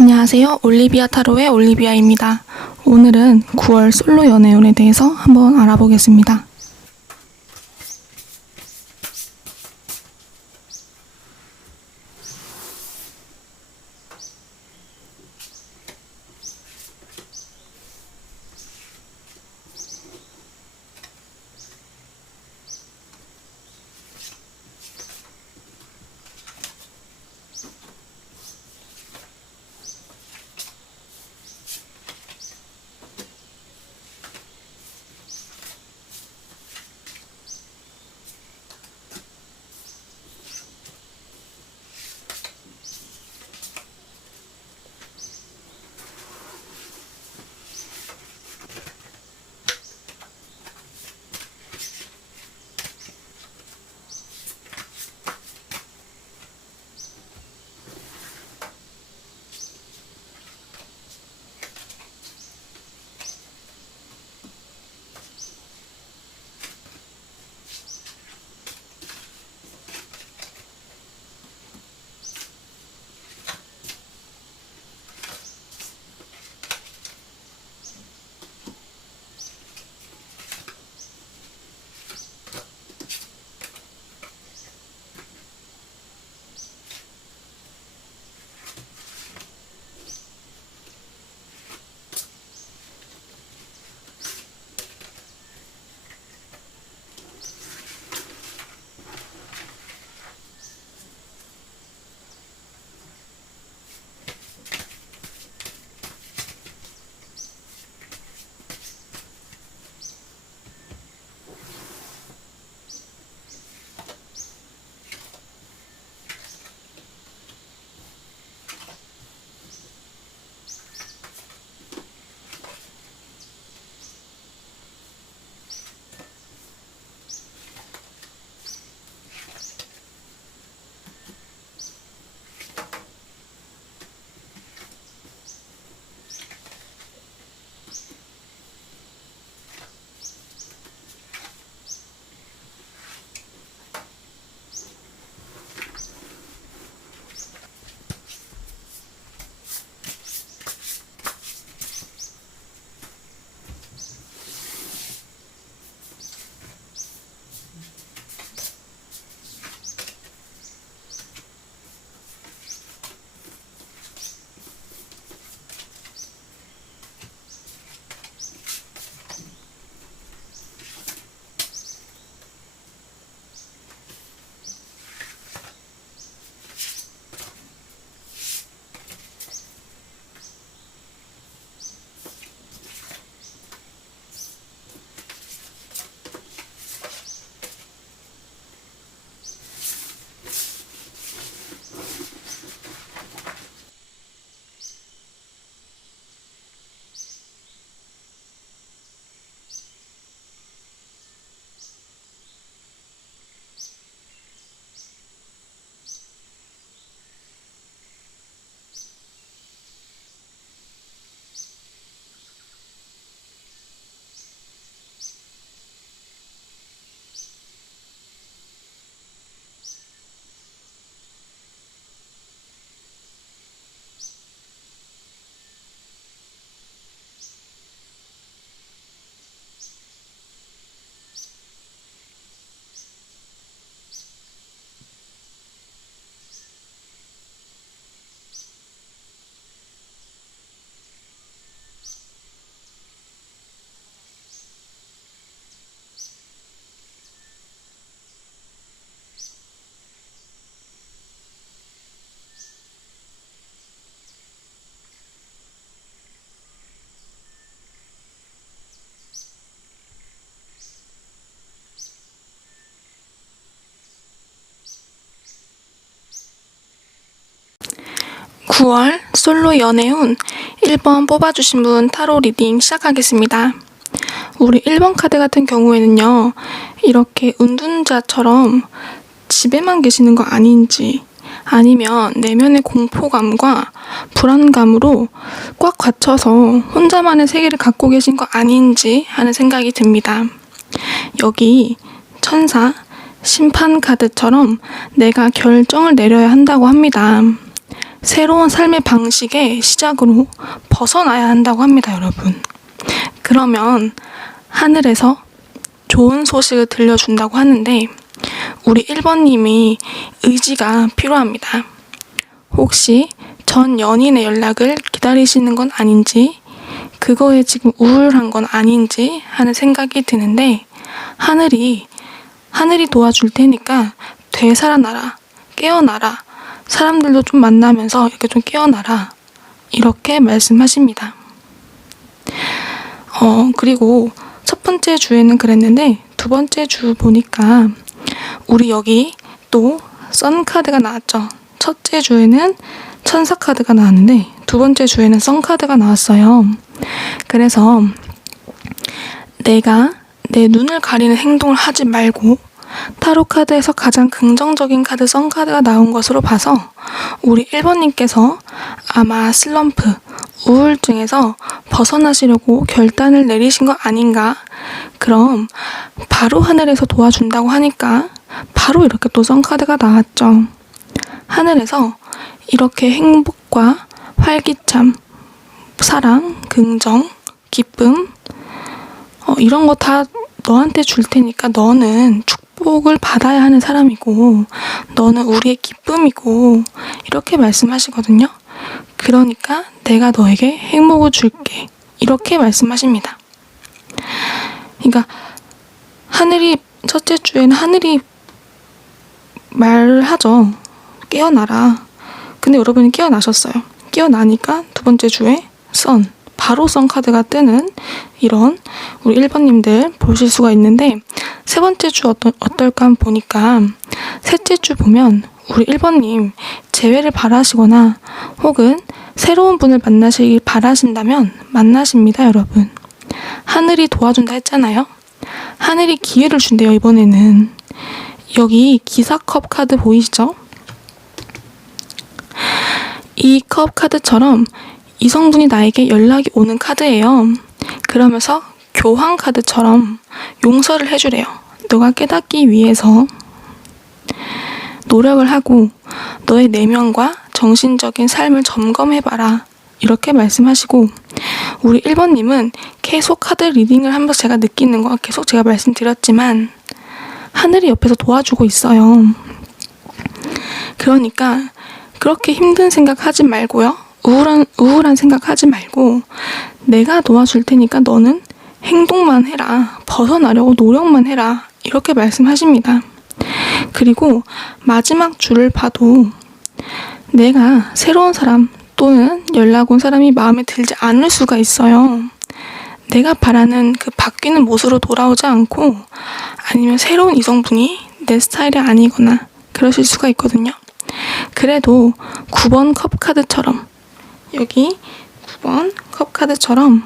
안녕하세요. 올리비아 타로의 올리비아입니다. 오늘은 9월 솔로 연애운에 대해서 한번 알아보겠습니다. (9월) 솔로 연애운 1번 뽑아주신 분 타로 리딩 시작하겠습니다. 우리 1번 카드 같은 경우에는요, 이렇게 은둔자처럼 집에만 계시는 거 아닌지, 아니면 내면의 공포감과 불안감으로 꽉 갇혀서 혼자만의 세계를 갖고 계신 거 아닌지 하는 생각이 듭니다. 여기 천사, 심판 카드처럼 내가 결정을 내려야 한다고 합니다. 새로운 삶의 방식의 시작으로 벗어나야 한다고 합니다, 여러분. 그러면 하늘에서 좋은 소식을 들려준다고 하는데 우리 1번님이 의지가 필요합니다. 혹시 전 연인의 연락을 기다리시는 건 아닌지, 그거에 지금 우울한 건 아닌지 하는 생각이 드는데 하늘이 도와줄 테니까 되살아나라, 깨어나라, 사람들도 좀 만나면서 이렇게 좀 깨어나라, 이렇게 말씀하십니다. 그리고 첫 번째 주에는 그랬는데 두 번째 주 보니까 우리 여기 또 선 카드가 나왔죠. 첫째 주에는 천사 카드가 나왔는데 두 번째 주에는 선 카드가 나왔어요. 그래서 내가 내 눈을 가리는 행동을 하지 말고 타로 카드에서 가장 긍정적인 카드 선 카드가 나온 것으로 봐서 우리 1번님께서 아마 슬럼프, 우울증에서 벗어나시려고 결단을 내리신 거 아닌가. 그럼 바로 하늘에서 도와준다고 하니까 바로 이렇게 또 선 카드가 나왔죠. 하늘에서 이렇게 행복과 활기참, 사랑, 긍정, 기쁨, 이런 거 다 너한테 줄 테니까 너는 축복을 받아야 하는 사람이고 너는 우리의 기쁨이고, 이렇게 말씀하시거든요. 그러니까 내가 너에게 행복을 줄게, 이렇게 말씀하십니다. 그러니까 첫째 주에는 하늘이 말을 하죠. 깨어나라. 근데 여러분이 깨어나셨어요. 깨어나니까 두 번째 주에 바로 선 카드가 뜨는 이런 우리 1번님들 보실 수가 있는데, 세 번째 주 어떨까 한번 보니까 셋째 주 보면 우리 1번님 재회를 바라시거나 혹은 새로운 분을 만나시길 바라신다면 만나십니다, 여러분. 하늘이 도와준다 했잖아요. 하늘이 기회를 준대요, 이번에는. 여기 기사컵 카드 보이시죠? 이 컵 카드처럼 이성분이 나에게 연락이 오는 카드예요. 그러면서 교황 카드처럼 용서를 해주래요. 너가 깨닫기 위해서 노력을 하고 너의 내면과 정신적인 삶을 점검해봐라, 이렇게 말씀하시고, 우리 1번님은 계속 카드 리딩을 하면서 제가 느끼는 거 계속 제가 말씀드렸지만 하늘이 옆에서 도와주고 있어요. 그러니까 그렇게 힘든 생각 하지 말고요. 우울한 생각 하지 말고 내가 도와줄 테니까 너는 행동만 해라. 벗어나려고 노력만 해라. 이렇게 말씀하십니다. 그리고 마지막 줄을 봐도 내가 새로운 사람 또는 연락 온 사람이 마음에 들지 않을 수가 있어요. 내가 바라는 그 바뀌는 모습으로 돌아오지 않고 아니면 새로운 이성분이 내 스타일이 아니거나 그러실 수가 있거든요. 그래도 9번 컵 카드처럼, 여기 9번 컵 카드처럼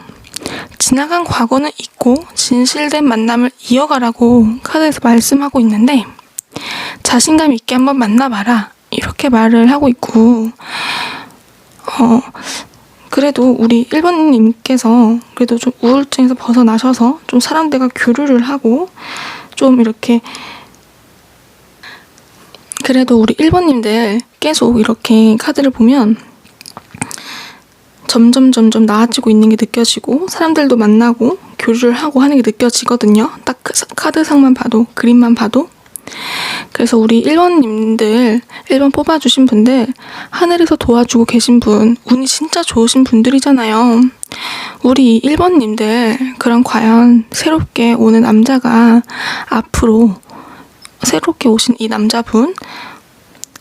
지나간 과거는 잊고 진실된 만남을 이어가라고 카드에서 말씀하고 있는데 자신감 있게 한번 만나봐라, 이렇게 말을 하고 있고, 그래도 우리 1번님께서 그래도 좀 우울증에서 벗어나셔서 좀 사람들과 교류를 하고 좀 이렇게, 그래도 우리 1번님들 계속 이렇게 카드를 보면 점점 나아지고 있는 게 느껴지고 사람들도 만나고 교류를 하고 하는 게 느껴지거든요. 딱 그 카드상만 봐도, 그림만 봐도. 그래서 우리 1번님들, 1번 뽑아주신 분들, 하늘에서 도와주고 계신 분, 운이 진짜 좋으신 분들이잖아요. 우리 1번님들, 그럼 과연 새롭게 오는 남자가 앞으로 새롭게 오신 이 남자분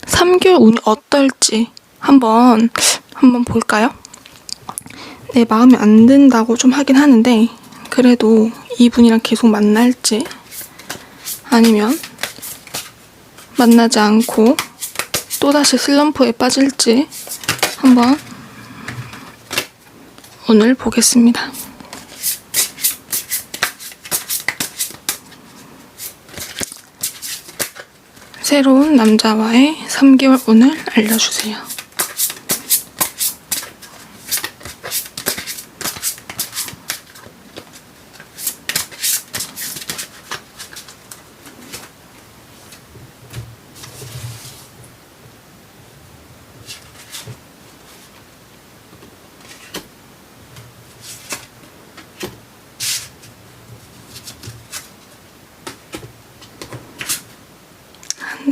3개월 운이 어떨지 한번 볼까요? 내 마음에 안 든다고 좀 하긴 하는데 그래도 이분이랑 계속 만날지 아니면 만나지 않고 또다시 슬럼프에 빠질지 한번 오늘 보겠습니다. 새로운 남자와의 3개월 운을 알려주세요.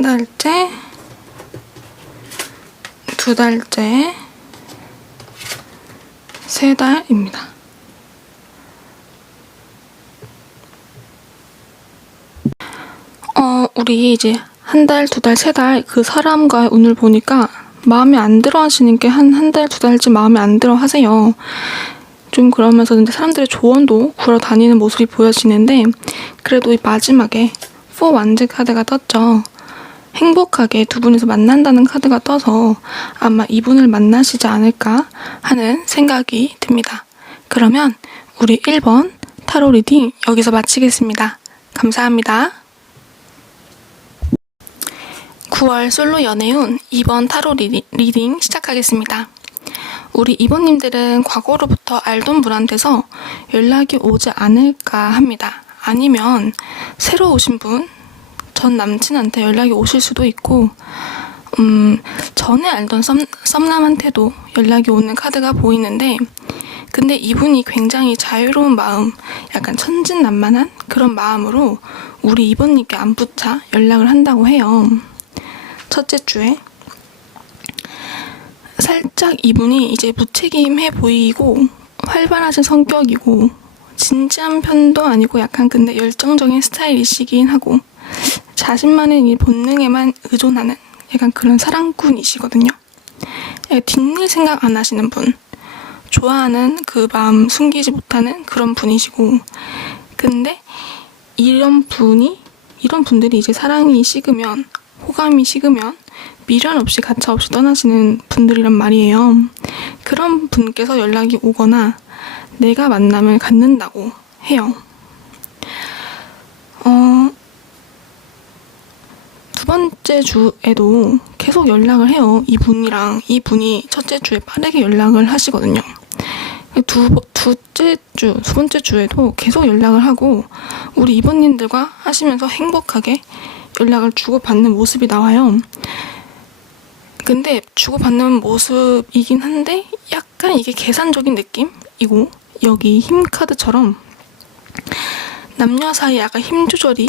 달째, 2달째, 3달입니다. 우리 이제 1달, 2달, 3달 그 사람과의 운을 보니까 마음에 안 들어 하시는 게 한 달, 2달쯤 마음에 안 들어 하세요. 좀 그러면서 이제 사람들의 조언도 구러 다니는 모습이 보여지는데, 그래도 이 마지막에 4 완즈 카드가 떴죠. 행복하게 두 분이서 만난다는 카드가 떠서 아마 이분을 만나시지 않을까 하는 생각이 듭니다. 그러면 우리 1번 타로 리딩 여기서 마치겠습니다. 감사합니다. 9월 솔로 연애운 2번 타로 리딩 시작하겠습니다. 우리 2번님들은 과거로부터 알던 분한테서 연락이 오지 않을까 합니다. 아니면 새로 오신 분, 전 남친한테 연락이 오실 수도 있고, 전에 알던 썸남한테도 연락이 오는 카드가 보이는데, 근데 이분이 굉장히 자유로운 마음, 약간 천진난만한 그런 마음으로 우리 2번님께 안부차 연락을 한다고 해요. 첫째 주에 살짝 이분이 이제 무책임해 보이고 활발하신 성격이고 진지한 편도 아니고 약간 근데 열정적인 스타일이시긴 하고 자신만의 이 본능에만 의존하는 약간 그런 사랑꾼이시거든요. 뒷일 생각 안 하시는 분, 좋아하는 그 마음 숨기지 못하는 그런 분이시고, 근데 이런 분들이 이제 사랑이 식으면, 호감이 식으면 미련 없이 가차 없이 떠나시는 분들이란 말이에요. 그런 분께서 연락이 오거나 내가 만남을 갖는다고 해요. 두 번째 주에도 계속 연락을 해요. 이분이 첫째 주에 빠르게 연락을 하시거든요. 두 번째 주에도 계속 연락을 하고 우리 2번님들과 하시면서 행복하게 연락을 주고받는 모습이 나와요. 근데 주고받는 모습이긴 한데 약간 이게 계산적인 느낌이고, 여기 힘 카드처럼 남녀 사이에 약간 힘 조절이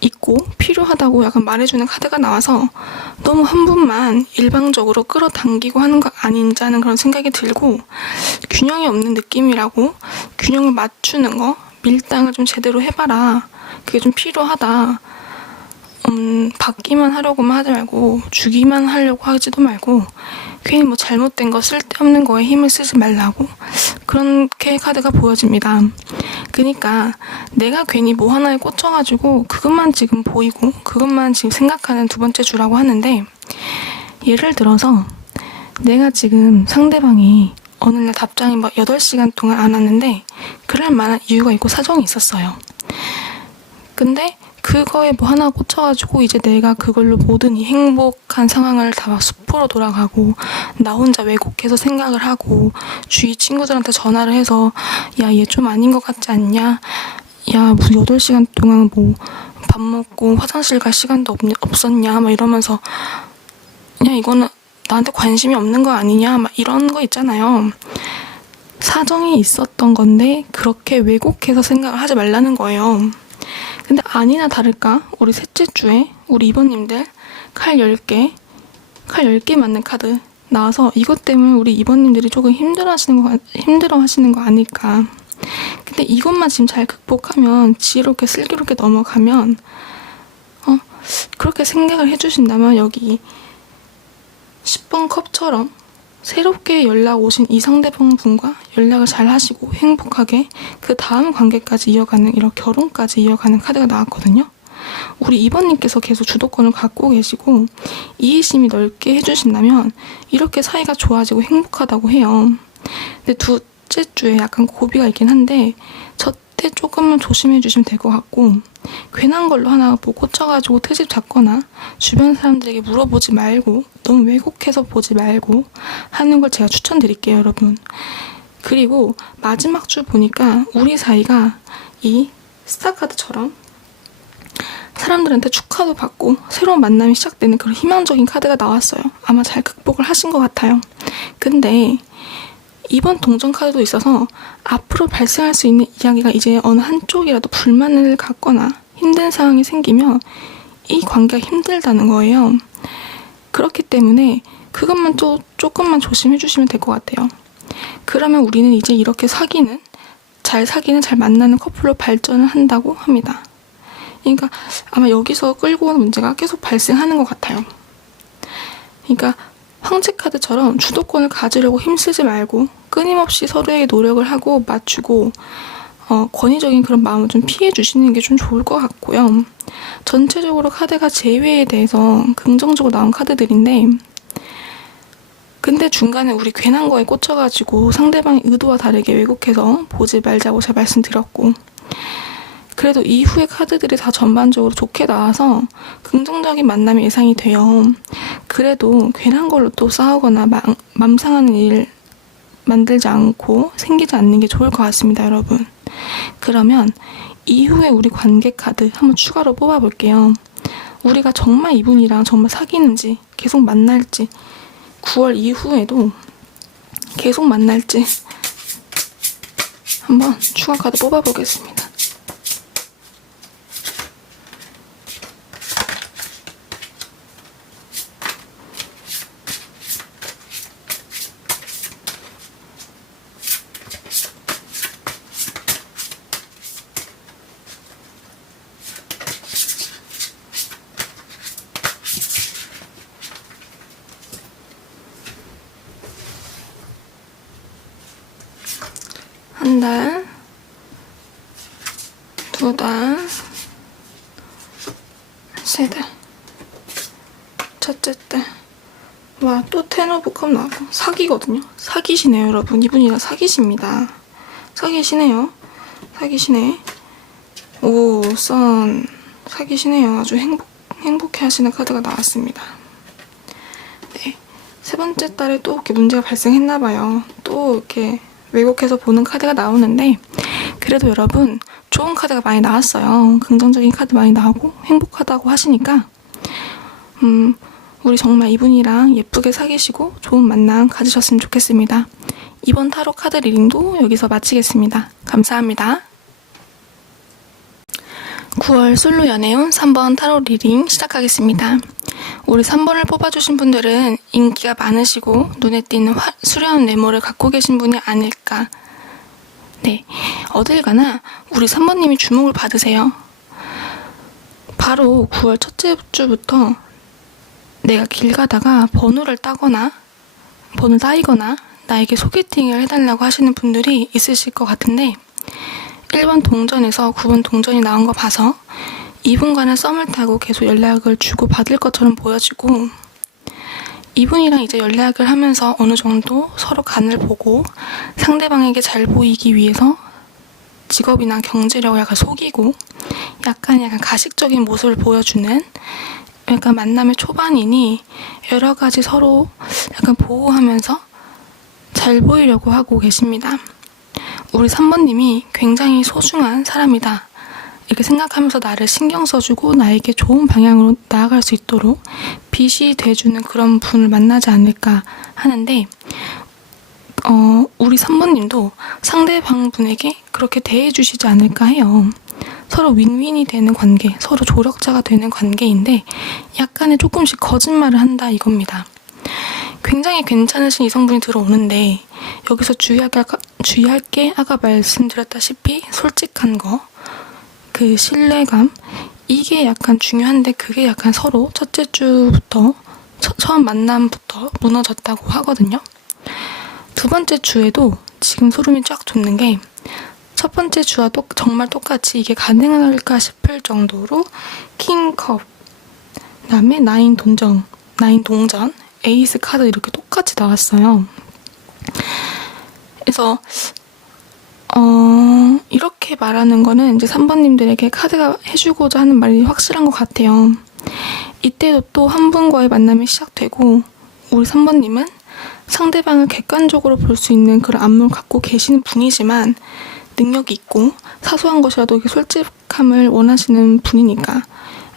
있고 필요하다고 약간 말해주는 카드가 나와서 너무 한 분만 일방적으로 끌어당기고 하는 거 아닌지 하는 그런 생각이 들고, 균형이 없는 느낌이라고, 균형을 맞추는 거, 밀당을 좀 제대로 해봐라, 그게 좀 필요하다, 받기만 하려고만 하지 말고 주기만 하려고 하지도 말고 괜히 뭐 잘못된 거 쓸데없는 거에 힘을 쓰지 말라고, 그렇게 카드가 보여집니다. 그러니까 내가 괜히 뭐 하나에 꽂혀가지고 그것만 지금 보이고 그것만 지금 생각하는 두 번째 주라고 하는데, 예를 들어서 내가 지금 상대방이 어느 날 답장이 막 8시간 동안 안 왔는데 그럴 만한 이유가 있고 사정이 있었어요. 근데 그거에 뭐 하나 꽂혀가지고 이제 내가 그걸로 모든 이 행복한 상황을 다 숲으로 돌아가고 나 혼자 왜곡해서 생각을 하고 주위 친구들한테 전화를 해서 야, 얘 좀 아닌 것 같지 않냐? 야, 무슨 8시간 동안 뭐 밥 먹고 화장실 갈 시간도 없었냐? 막 이러면서 그냥 이거는 나한테 관심이 없는 거 아니냐? 막 이런 거 있잖아요. 사정이 있었던 건데 그렇게 왜곡해서 생각을 하지 말라는 거예요. 근데 아니나 다를까 우리 셋째 주에 우리 2번님들 칼 10개 맞는 카드 나와서 이것 때문에 우리 2번님들이 조금 힘들어 하시는 거 아닐까. 근데 이것만 지금 잘 극복하면, 지혜롭게 슬기롭게 넘어가면 그렇게 생각을 해주신다면 여기 10번 컵처럼 새롭게 연락 오신 이 상대방 분과 연락을 잘 하시고 행복하게 그 다음 관계까지 이어가는, 이런 결혼까지 이어가는 카드가 나왔거든요. 우리 2번님께서 계속 주도권을 갖고 계시고 이해심이 넓게 해주신다면 이렇게 사이가 좋아지고 행복하다고 해요. 근데 둘째 주에 약간 고비가 있긴 한데 저때 조금만 조심해 주시면 될 것 같고, 괜한 걸로 하나 뭐 꽂혀가지고 트집 잡거나 주변 사람들에게 물어보지 말고 너무 왜곡해서 보지 말고 하는 걸 제가 추천드릴게요, 여러분. 그리고 마지막 주 보니까 우리 사이가 이 스타카드처럼 사람들한테 축하도 받고 새로운 만남이 시작되는 그런 희망적인 카드가 나왔어요. 아마 잘 극복을 하신 것 같아요. 근데 이번 동전 카드도 있어서 앞으로 발생할 수 있는 이야기가 이제 어느 한쪽이라도 불만을 갖거나 힘든 상황이 생기면 이 관계가 힘들다는 거예요. 그렇기 때문에 그것만 또 조금만 조심해 주시면 될 것 같아요. 그러면 우리는 이제 이렇게 잘 만나는 커플로 발전을 한다고 합니다. 그러니까 아마 여기서 끌고 오는 문제가 계속 발생하는 것 같아요. 그러니까 황제 카드처럼 주도권을 가지려고 힘쓰지 말고 끊임없이 서로에게 노력을 하고 맞추고 권위적인 그런 마음을 좀 피해 주시는 게 좀 좋을 것 같고요. 전체적으로 카드가 재회에 대해서 긍정적으로 나온 카드들인데, 근데 중간에 우리 괜한 거에 꽂혀가지고 상대방의 의도와 다르게 왜곡해서 보지 말자고 제가 말씀드렸고, 그래도 이후의 카드들이 다 전반적으로 좋게 나와서 긍정적인 만남이 예상이 돼요. 그래도 괜한 걸로 또 싸우거나 맘 상하는 일 만들지 않고 생기지 않는 게 좋을 것 같습니다, 여러분. 그러면 이후에 우리 관계 카드 한번 추가로 뽑아볼게요. 우리가 정말 이분이랑 정말 사귀는지, 계속 만날지, 9월 이후에도 계속 만날지 한번 추가 카드 뽑아보겠습니다. 한 달, 두 달, 세 달, 첫째 달. 와, 또 텐 오브 컵 나오고 사기거든요. 사기시네요, 여러분. 이분이랑 사기십니다. 사기시네요. 사기시네. 오, 선. 사기시네요. 아주 행복해 하시는 카드가 나왔습니다. 네. 세 번째 달에 또 이렇게 문제가 발생했나봐요. 또 이렇게 왜곡해서 보는 카드가 나오는데, 그래도 여러분 좋은 카드가 많이 나왔어요. 긍정적인 카드 많이 나오고 행복하다고 하시니까 우리 정말 이분이랑 예쁘게 사귀시고 좋은 만남 가지셨으면 좋겠습니다. 이번 타로 카드 리딩도 여기서 마치겠습니다. 감사합니다. 9월 솔로 연애운 3번 타로 리딩 시작하겠습니다. 우리 3번을 뽑아주신 분들은 인기가 많으시고 눈에 띄는 수려한 외모를 갖고 계신 분이 아닐까. 네, 어딜 가나 우리 3번님이 주목을 받으세요. 바로 9월 첫째 주부터 내가 길 가다가 번호를 따거나 나에게 소개팅을 해달라고 하시는 분들이 있으실 것 같은데, 1번 동전에서 9번 동전이 나온 거 봐서 이분과는 썸을 타고 계속 연락을 주고 받을 것처럼 보여지고, 이분이랑 이제 연락을 하면서 어느 정도 서로 간을 보고 상대방에게 잘 보이기 위해서 직업이나 경제력을 약간 속이고 약간 가식적인 모습을 보여주는 약간 만남의 초반이니 여러 가지 서로 약간 보호하면서 잘 보이려고 하고 계십니다. 우리 3번님이 굉장히 소중한 사람이다 이렇게 생각하면서 나를 신경 써주고 나에게 좋은 방향으로 나아갈 수 있도록 빛이 돼주는 그런 분을 만나지 않을까 하는데, 우리 3번님도 상대방 분에게 그렇게 대해주시지 않을까 해요. 서로 윈윈이 되는 관계, 서로 조력자가 되는 관계인데 약간의 조금씩 거짓말을 한다 이겁니다. 굉장히 괜찮으신 이성분이 들어오는데 여기서 주의할 게 아까 말씀드렸다시피 솔직한 거, 그 신뢰감, 이게 약간 중요한데 그게 약간 서로 첫째 주부터 처음 만남부터 무너졌다고 하거든요. 두 번째 주에도 지금 소름이 쫙 돋는 게 첫 번째 주와 정말 똑같이 이게 가능할까 싶을 정도로 킹컵, 그다음에 나인 동전, 에이스 카드 이렇게 똑같이 나왔어요. 그래서 이렇게 말하는 거는 이제 3번님들에게 카드가 해주고자 하는 말이 확실한 것 같아요. 이때도 또 한 분과의 만남이 시작되고 우리 3번님은 상대방을 객관적으로 볼 수 있는 그런 안목을 갖고 계시는 분이지만 능력이 있고 사소한 것이라도 이렇게 솔직함을 원하시는 분이니까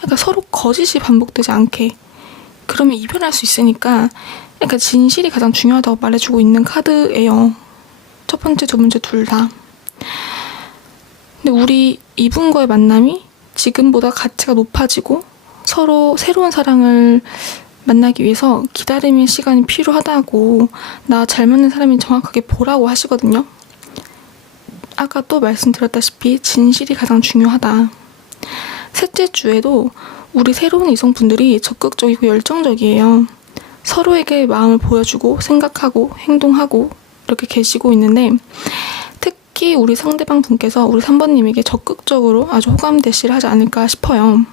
약간 서로 거짓이 반복되지 않게, 그러면 이별할 수 있으니까 약간 진실이 가장 중요하다고 말해주고 있는 카드예요. 첫 번째, 두 번째 둘 다. 근데 우리 이분과의 만남이 지금보다 가치가 높아지고 서로 새로운 사랑을 만나기 위해서 기다림의 시간이 필요하다고, 나 잘 맞는 사람이 정확하게 보라고 하시거든요. 아까 또 말씀드렸다시피 진실이 가장 중요하다. 셋째 주에도 우리 새로운 이성분들이 적극적이고 열정적이에요. 서로에게 마음을 보여주고 생각하고 행동하고 이렇게 계시고 있는데, 특히 우리 상대방 분께서 우리 3번님에게 적극적으로 아주 호감대시를 하지 않을까 싶어요.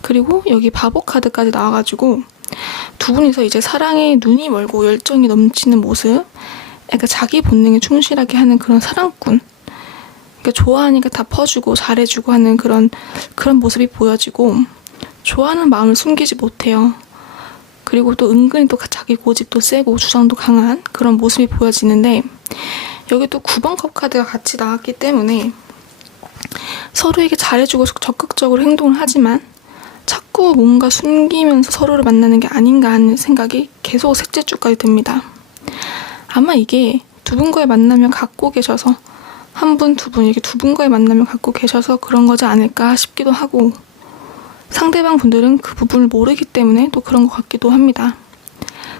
그리고 여기 바보 카드까지 나와가지고 두 분이서 이제 사랑에 눈이 멀고 열정이 넘치는 모습, 그러니까 자기 본능에 충실하게 하는 그런 사랑꾼, 그러니까 좋아하니까 다 퍼주고 잘해주고 하는 그런 모습이 보여지고, 좋아하는 마음을 숨기지 못해요. 그리고 또 은근히 또 자기 고집도 세고 주장도 강한 그런 모습이 보여지는데, 여기 또 9번 컵 카드가 같이 나왔기 때문에 서로에게 잘해주고 적극적으로 행동을 하지만 자꾸 뭔가 숨기면서 서로를 만나는 게 아닌가 하는 생각이 계속 셋째 주까지 듭니다. 아마 이게 두 분과의 만남을 갖고 계셔서, 한 분, 두 분, 이렇게 두 분과의 만남을 갖고 계셔서 그런 거지 않을까 싶기도 하고, 상대방 분들은 그 부분을 모르기 때문에 또 그런 것 같기도 합니다.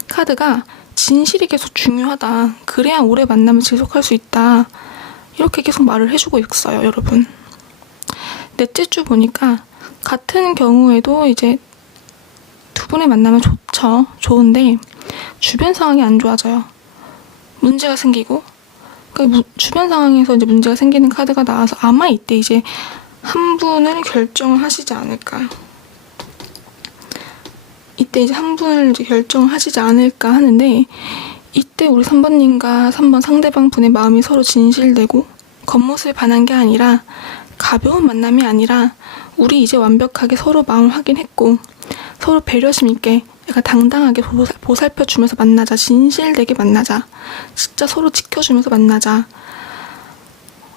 카드가 진실이 계속 중요하다, 그래야 오래 만남을 지속할 수 있다, 이렇게 계속 말을 해주고 있어요, 여러분. 넷째 주 보니까 같은 경우에도 이제 두 분의 만남은 좋은데 주변 상황이 안 좋아져요. 문제가 생기고, 그러니까 주변 상황에서 이제 문제가 생기는 카드가 나와서 아마 이때 이제 한 분을 결정을 하시지 않을까. 이때 이제 한 분을 이제 결정을 하시지 않을까 하는데, 이때 우리 3번님과 3번 상대방 분의 마음이 서로 진실되고 겉모습에 반한 게 아니라, 가벼운 만남이 아니라 우리 이제 완벽하게 서로 마음을 확인했고 서로 배려심 있게 약간 당당하게 보살펴주면서 만나자, 진실되게 만나자, 진짜 서로 지켜주면서 만나자,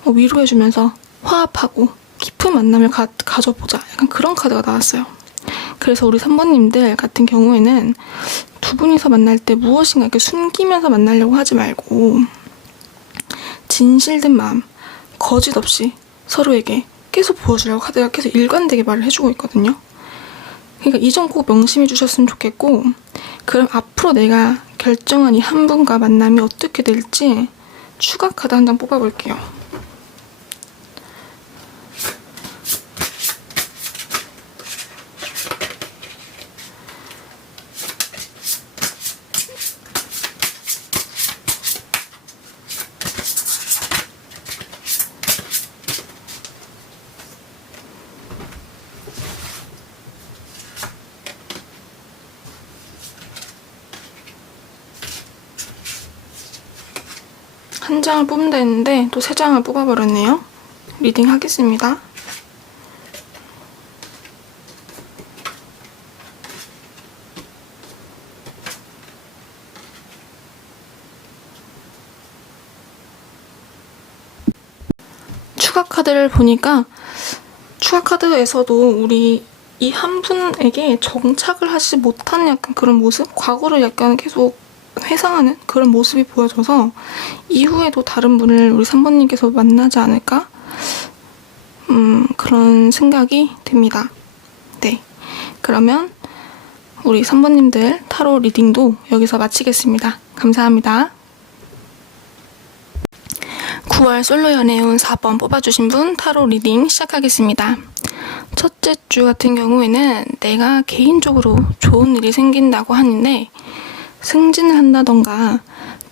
위로해주면서 화합하고 깊은 만남을 가져보자, 약간 그런 카드가 나왔어요. 그래서 우리 3번님들 같은 경우에는 두 분이서 만날 때 무엇인가 이렇게 숨기면서 만나려고 하지 말고 진실된 마음, 거짓 없이 서로에게 계속 보여주려고 카드가 계속 일관되게 말을 해주고 있거든요. 그러니까 이 점 꼭 명심해 주셨으면 좋겠고, 그럼 앞으로 내가 결정한 이 한 분과 만남이 어떻게 될지 추가 카드 한 장 뽑아볼게요. 한 장을 뽑는다 했는데 또 3장을 뽑아버렸네요. 리딩 하겠습니다. 추가 카드를 보니까 추가 카드에서도 우리 이 한 분에게 정착을 하지 못하는 약간 그런 모습? 과거를 약간 계속 회상하는 그런 모습이 보여져서 이후에도 다른 분을 우리 3번님께서 만나지 않을까? 그런 생각이 듭니다. 네, 그러면 우리 3번님들 타로 리딩도 여기서 마치겠습니다. 감사합니다. 9월 솔로 연애운 4번 뽑아주신 분 타로 리딩 시작하겠습니다. 첫째 주 같은 경우에는 내가 개인적으로 좋은 일이 생긴다고 하는데, 승진을 한다던가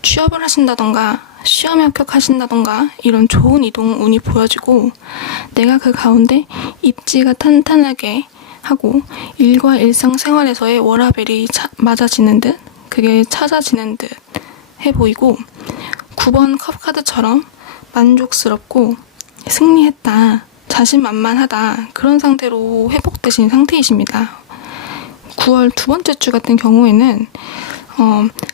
취업을 하신다던가 시험에 합격하신다던가 이런 좋은 이동 운이 보여지고, 내가 그 가운데 입지가 탄탄하게 하고 일과 일상생활에서의 워라밸이 맞아지는 듯, 그게 찾아지는 듯 해 보이고, 9번 컵 카드처럼 만족스럽고 승리했다, 자신만만하다, 그런 상태로 회복되신 상태이십니다. 9월 두 번째 주 같은 경우에는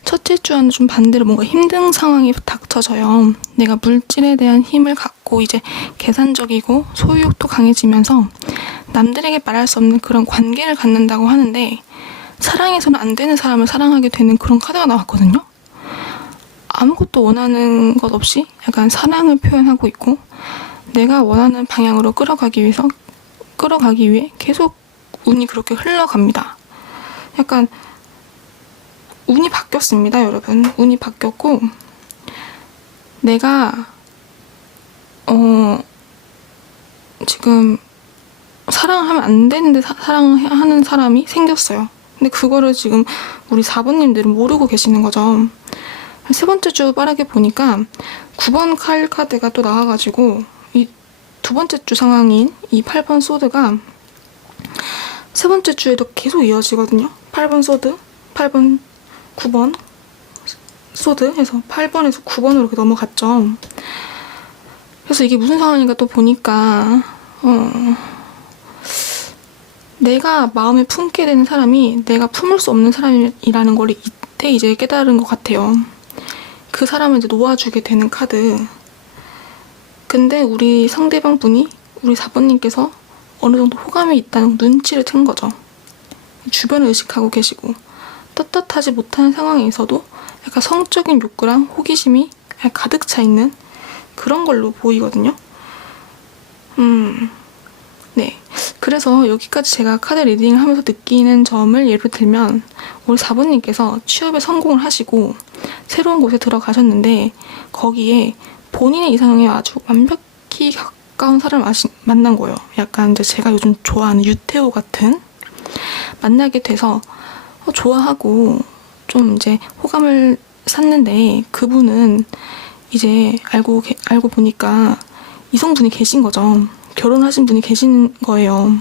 첫째 주와는 좀 반대로 뭔가 힘든 상황이 닥쳐져요. 내가 물질에 대한 힘을 갖고 이제 계산적이고 소유욕도 강해지면서 남들에게 말할 수 없는 그런 관계를 갖는다고 하는데, 사랑해서는 안 되는 사람을 사랑하게 되는 그런 카드가 나왔거든요. 아무것도 원하는 것 없이 약간 사랑을 표현하고 있고, 내가 원하는 방향으로 끌어가기 위해 계속 운이 그렇게 흘러갑니다. 약간 운이 바뀌었습니다, 여러분. 운이 바뀌었고 내가 지금 사랑하면 안 되는데 사랑하는 사람이 생겼어요. 근데 그거를 지금 우리 4번님들은 모르고 계시는 거죠. 세 번째 주 빠르게 보니까 9번 칼 카드가 또 나와가지고 이 두 번째 주 상황인 이 8번 소드가 세 번째 주에도 계속 이어지거든요. 8번 소드, 8번, 9번 소드 해서 8번에서 9번으로 이렇게 넘어갔죠. 그래서 이게 무슨 상황인가 또 보니까 내가 마음에 품게 되는 사람이 내가 품을 수 없는 사람이라는 걸 이때 이제 깨달은 것 같아요. 그 사람을 이제 놓아주게 되는 카드. 근데 우리 상대방 분이 우리 4번님께서 어느 정도 호감이 있다는 눈치를 챈 거죠. 주변을 의식하고 계시고 떳떳하지 못한 상황에서도 약간 성적인 욕구랑 호기심이 가득 차 있는 그런 걸로 보이거든요. 네. 그래서 여기까지 제가 카드 리딩을 하면서 느끼는 점을 예로 들면 우리 4번님께서 취업에 성공을 하시고 새로운 곳에 들어가셨는데 거기에 본인의 이상형에 아주 완벽히 가까운 사람을 만난 거예요. 약간 이제 제가 요즘 좋아하는 유태우 같은 만나게 돼서 좋아하고 좀 이제 호감을 샀는데 그분은 이제 알고 보니까 이성분이 계신 거죠. 결혼하신 분이 계신 거예요.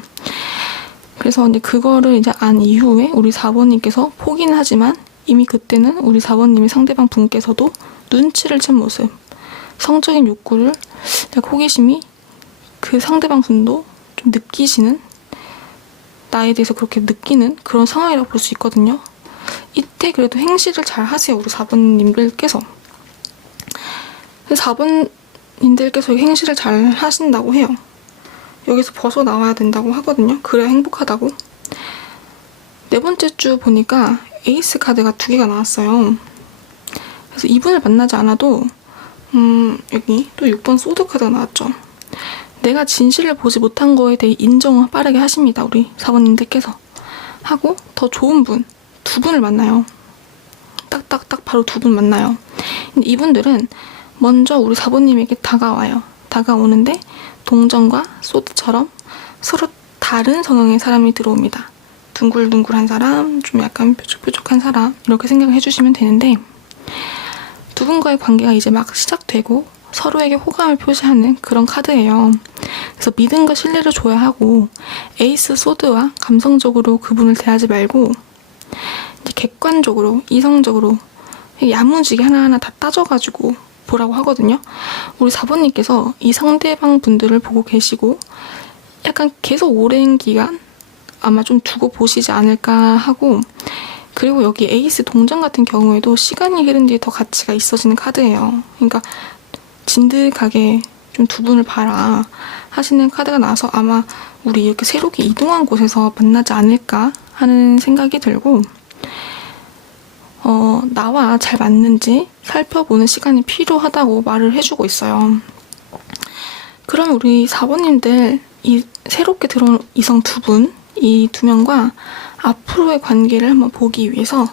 그래서 이제 그거를 이제 안 이후에 우리 4번님께서 포기는 하지만 이미 그때는 우리 4번님의 상대방 분께서도 눈치를 챈 모습, 성적인 욕구를, 호기심이 그 상대방 분도 좀 느끼시는, 나에 대해서 그렇게 느끼는 그런 상황이라고 볼 수 있거든요. 이때 그래도 행실을 잘 하세요, 우리 4번님들께서. 4번님들께서 행실을 잘 하신다고 해요. 여기서 벗어나와야 된다고 하거든요. 그래야 행복하다고. 네 번째 주 보니까 에이스 카드가 2개가 나왔어요. 그래서 이분을 만나지 않아도 여기 또 6번 소드 카드가 나왔죠. 내가 진실을 보지 못한 거에 대해 인정을 빠르게 하십니다. 우리 4번님들께서. 하고 더 좋은 분, 2분을 만나요. 딱딱딱 바로 2분 만나요. 근데 이분들은 먼저 우리 4번님에게 다가와요. 다가오는데 동전과 소드처럼 서로 다른 성향의 사람이 들어옵니다. 둥글둥글한 사람, 좀 약간 뾰족뾰족한 사람, 이렇게 생각을 해주시면 되는데 2분과의 관계가 이제 막 시작되고 서로에게 호감을 표시하는 그런 카드예요. 그래서 믿음과 신뢰를 줘야 하고 에이스 소드와 감성적으로 그분을 대하지 말고 이제 객관적으로, 이성적으로 야무지게 하나하나 다 따져가지고 보라고 하거든요. 우리 4번님께서 이 상대방 분들을 보고 계시고 약간 계속 오랜 기간 아마 좀 두고 보시지 않을까 하고, 그리고 여기 에이스 동전 같은 경우에도 시간이 흐른 뒤에 더 가치가 있어지는 카드예요. 그러니까 진득하게 좀 2분을 봐라 하시는 카드가 나와서 아마 우리 이렇게 새롭게 이동한 곳에서 만나지 않을까 하는 생각이 들고, 나와 잘 맞는지 살펴보는 시간이 필요하다고 말을 해주고 있어요. 그럼 우리 4번님들 이 새롭게 들어온 이성 2분, 이 2명과 앞으로의 관계를 한번 보기 위해서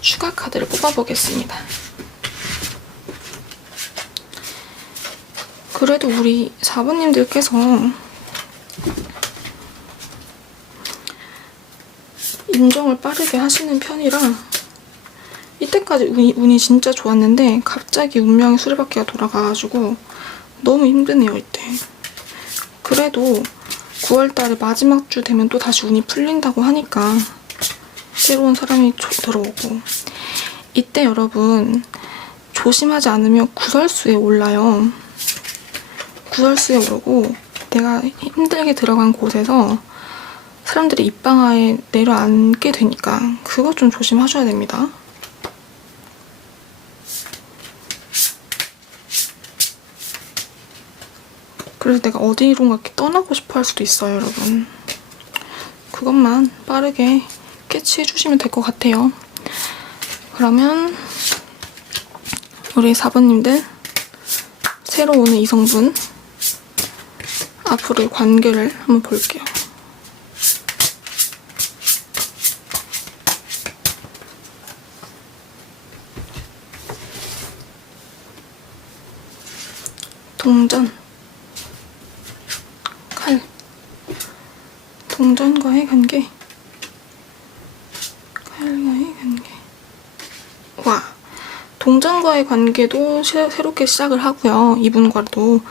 추가 카드를 뽑아보겠습니다. 그래도 우리 4번님들께서 인정을 빠르게 하시는 편이라 이때까지 운이 진짜 좋았는데 갑자기 운명의 수레바퀴가 돌아가가지고 너무 힘드네요, 이때. 그래도 9월달에 마지막 주 되면 또 다시 운이 풀린다고 하니까 새로운 사람이 들어오고, 이때 여러분 조심하지 않으면 구설수에 올라요. 구설수에 오르고 내가 힘들게 들어간 곳에서 사람들이 입방아에 내려앉게 되니까 그거 좀 조심하셔야 됩니다. 그래서 내가 어디론가 떠나고 싶어 할 수도 있어요, 여러분. 그것만 빠르게 캐치해 주시면 될 것 같아요. 그러면 우리 4번님들 새로 오는 이성분 앞으로의 관계를 한번 볼게요. 동전, 칼, 동전과의 관계, 칼과의 관계. 와, 동전과의 관계도 새롭게 시작을 하고요. 이분과도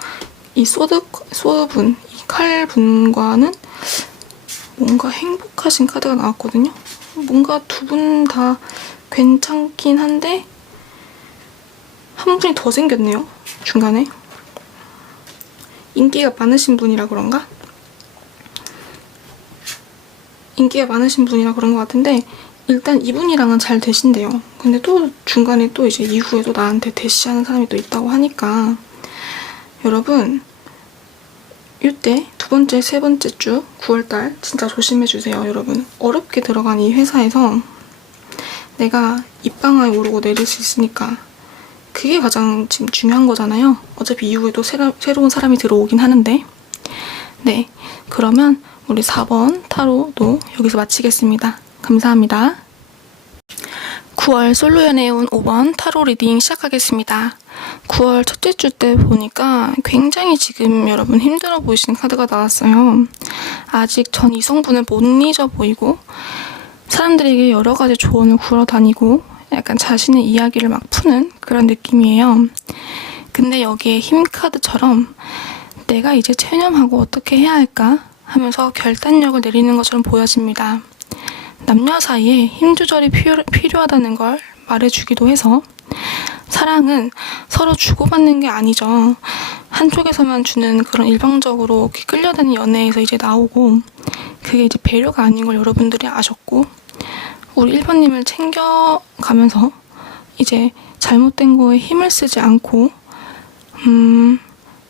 이 소드분, 이 칼분과는 뭔가 행복하신 카드가 나왔거든요. 뭔가 두 분 다 괜찮긴 한데 한 분이 더 생겼네요. 중간에 인기가 많으신 분이라 그런가? 인기가 많으신 분이라 그런 것 같은데 일단 이분이랑은 잘 되신대요. 근데 또 중간에 또 이제 이후에도 나한테 대시하는 사람이 또 있다고 하니까 여러분 이때 두 번째, 세 번째 주 9월달 진짜 조심해주세요. 여러분 어렵게 들어간 이 회사에서 내가 입방아에 오르고 내릴 수 있으니까 그게 가장 지금 중요한 거잖아요. 어차피 이후에도 새로운 사람이 들어오긴 하는데. 네, 그러면 우리 4번 타로도 여기서 마치겠습니다. 감사합니다. 9월 솔로 연애운 5번 타로 리딩 시작하겠습니다. 9월 첫째 주 때 보니까 굉장히 지금 여러분 힘들어 보이시는 카드가 나왔어요. 아직 전 이성분을 못 잊어 보이고 사람들에게 여러 가지 조언을 구러 다니고 약간 자신의 이야기를 막 푸는 그런 느낌이에요. 근데 여기에 힘 카드처럼 내가 이제 체념하고 어떻게 해야 할까 하면서 결단력을 내리는 것처럼 보여집니다. 남녀 사이에 힘 조절이 필요하다는 걸 말해주기도 해서 사랑은 서로 주고받는 게 아니죠. 한쪽에서만 주는 그런 일방적으로 끌려다니는 연애에서 이제 나오고 그게 이제 배려가 아닌 걸 여러분들이 아셨고 우리 1번님을 챙겨가면서 이제 잘못된 거에 힘을 쓰지 않고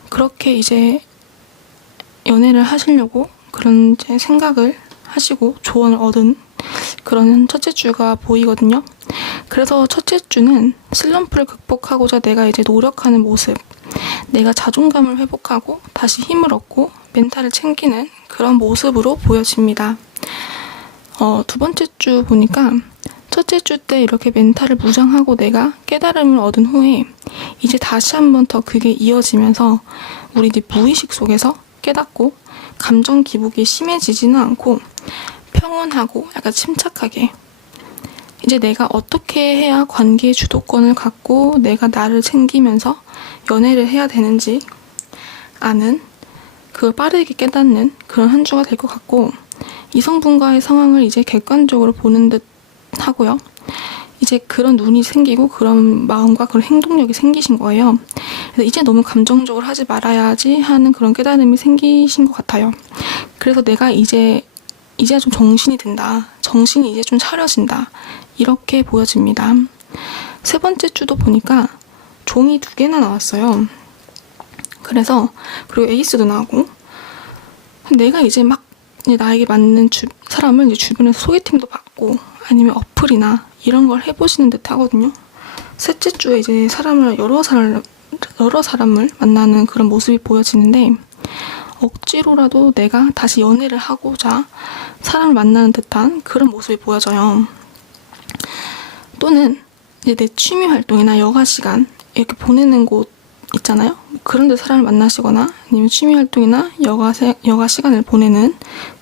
그렇게 이제 연애를 하시려고 그런 이제 생각을 하시고 조언을 얻은 그런 첫째 주가 보이거든요. 그래서 첫째 주는 슬럼프를 극복하고자 내가 이제 노력하는 모습, 내가 자존감을 회복하고 다시 힘을 얻고 멘탈을 챙기는 그런 모습으로 보여집니다. 두 번째 주 보니까 첫째 주 때 이렇게 멘탈을 무장하고 내가 깨달음을 얻은 후에 이제 다시 한 번 더 그게 이어지면서 우리 이제 무의식 속에서 깨닫고 감정 기복이 심해지지는 않고 평온하고 약간 침착하게 이제 내가 어떻게 해야 관계의 주도권을 갖고 내가 나를 챙기면서 연애를 해야 되는지 아는 그걸 빠르게 깨닫는 그런 한 주가 될 것 같고 이성분과의 상황을 이제 객관적으로 보는 듯 하고요. 이제 그런 눈이 생기고 그런 마음과 그런 행동력이 생기신 거예요. 그래서 이제 너무 감정적으로 하지 말아야지 하는 그런 깨달음이 생기신 것 같아요. 그래서 내가 이제 좀 정신이 든다. 정신이 이제 좀 차려진다. 이렇게 보여집니다. 세 번째 주도 보니까 종이 2개나 나왔어요. 그래서 그리고 에이스도 나오고 내가 이제 막 나에게 맞는 사람을 이제 주변에서 소개팅도 받고 아니면 어플이나 이런 걸 해보시는 듯 하거든요. 셋째 주에 이제 여러 사람을 만나는 그런 모습이 보여지는데 억지로라도 내가 다시 연애를 하고자 사람을 만나는 듯한 그런 모습이 보여져요. 또는 이제 내 취미 활동이나 여가 시간 이렇게 보내는 곳 있잖아요. 그런 데 사람을 만나시거나 아니면 취미 활동이나 여가 시간을 보내는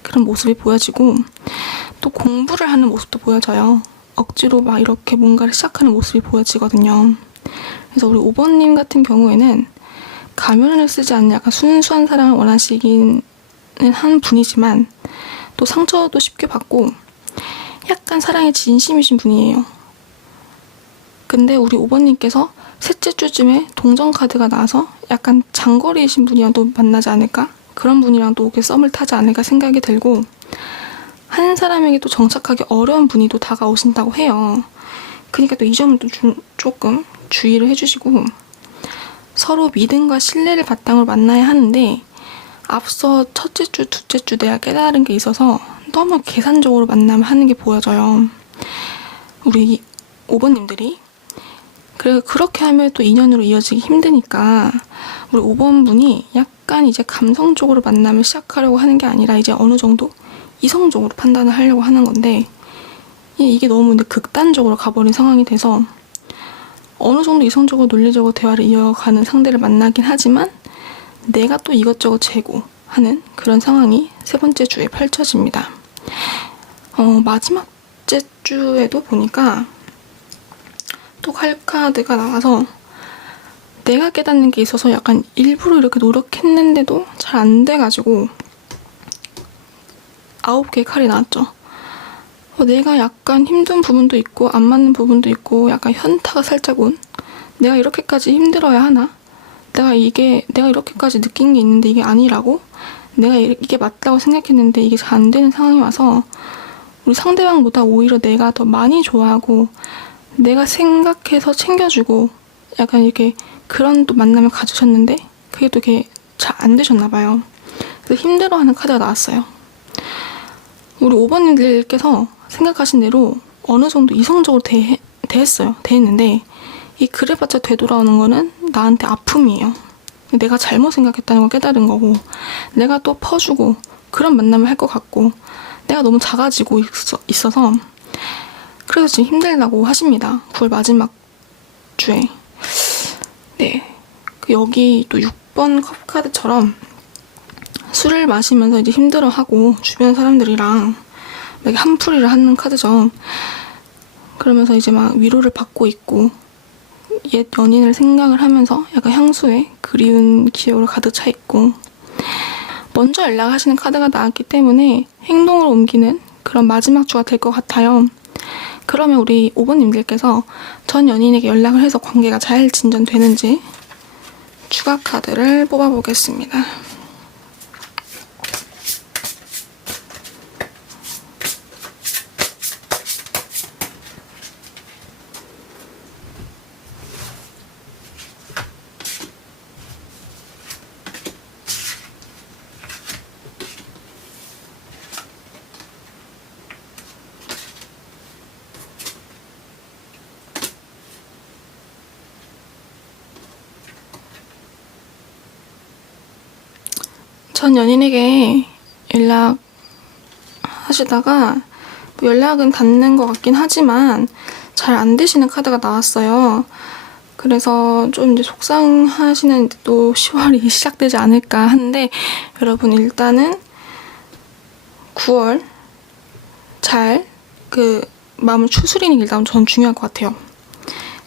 그런 모습이 보여지고 또 공부를 하는 모습도 보여져요. 억지로 막 이렇게 뭔가를 시작하는 모습이 보여지거든요. 그래서 우리 5번님 같은 경우에는 가면을 쓰지 않는 약간 순수한 사랑을 원하시기는 한 분이지만 또 상처도 쉽게 받고 약간 사랑에 진심이신 분이에요. 근데 우리 5번님께서 셋째 주쯤에 동전 카드가 나와서 약간 장거리이신 분이랑 또 만나지 않을까? 그런 분이랑 또 이렇게 썸을 타지 않을까 생각이 들고 한 사람에게 또 정착하기 어려운 분이 또 다가오신다고 해요. 그러니까 또 이 점을 또 조금 주의를 해주시고 서로 믿음과 신뢰를 바탕으로 만나야 하는데 앞서 첫째 주, 둘째 주 내가 깨달은 게 있어서 너무 계산적으로 만남을 하는 게 보여져요. 우리 5번님들이 그렇게 하면 또 인연으로 이어지기 힘드니까 우리 5번 분이 약간 이제 감성적으로 만남을 시작하려고 하는 게 아니라 이제 어느 정도 이성적으로 판단을 하려고 하는 건데 이게 너무 근데 극단적으로 가버린 상황이 돼서 어느 정도 이성적으로 논리적으로 대화를 이어가는 상대를 만나긴 하지만 내가 또 이것저것 재고 하는 그런 상황이 세 번째 주에 펼쳐집니다. 마지막 주에도 보니까 또 칼카드가 나와서 내가 깨닫는 게 있어서 약간 일부러 이렇게 노력했는데도 잘 안 돼가지고 9개의 칼이 나왔죠. 내가 약간 힘든 부분도 있고 안 맞는 부분도 있고 약간 현타가 살짝 온, 내가 이렇게까지 힘들어야 하나? 내가 이렇게까지 느낀 게 있는데 이게 아니라고? 내가 이게 맞다고 생각했는데 이게 잘 안 되는 상황이 와서 우리 상대방보다 오히려 내가 더 많이 좋아하고 내가 생각해서 챙겨주고 약간 이렇게 그런 또 만남을 가지셨는데 그게 또 이렇게 잘 안 되셨나 봐요. 그래서 힘들어하는 카드가 나왔어요. 우리 5번님들께서 생각하신 대로 어느 정도 이성적으로 대했는데 이 그래봤자 되돌아오는 거는 나한테 아픔이에요. 내가 잘못 생각했다는 걸 깨달은 거고, 내가 또 퍼주고 그런 만남을 할 것 같고, 내가 너무 작아지고 있어서 그래서 지금 힘들다고 하십니다. 9월 마지막 주에. 네, 여기 또 6번 컵카드처럼 술을 마시면서 이제 힘들어하고 주변 사람들이랑 막 한풀이를 하는 카드죠. 그러면서 이제 막 위로를 받고 있고 옛 연인을 생각을 하면서 약간 향수에 그리운 기억으로 가득 차 있고, 먼저 연락하시는 카드가 나왔기 때문에 행동으로 옮기는 그런 마지막 주가 될 것 같아요. 그러면 우리 5번님들께서 전 연인에게 연락을 해서 관계가 잘 진전되는지 추가 카드를 뽑아보겠습니다. 전 연인에게 연락하시다가 연락은 닿는 것 같긴 하지만 잘 안 되시는 카드가 나왔어요. 그래서 좀 이제 속상하시는 또 10월이 시작되지 않을까 하는데, 여러분 일단은 9월 잘 마음을 추스리는 게 일단 전 중요할 것 같아요.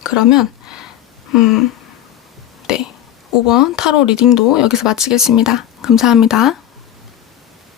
그러면 네, 5번 타로 리딩도 여기서 마치겠습니다. 감사합니다.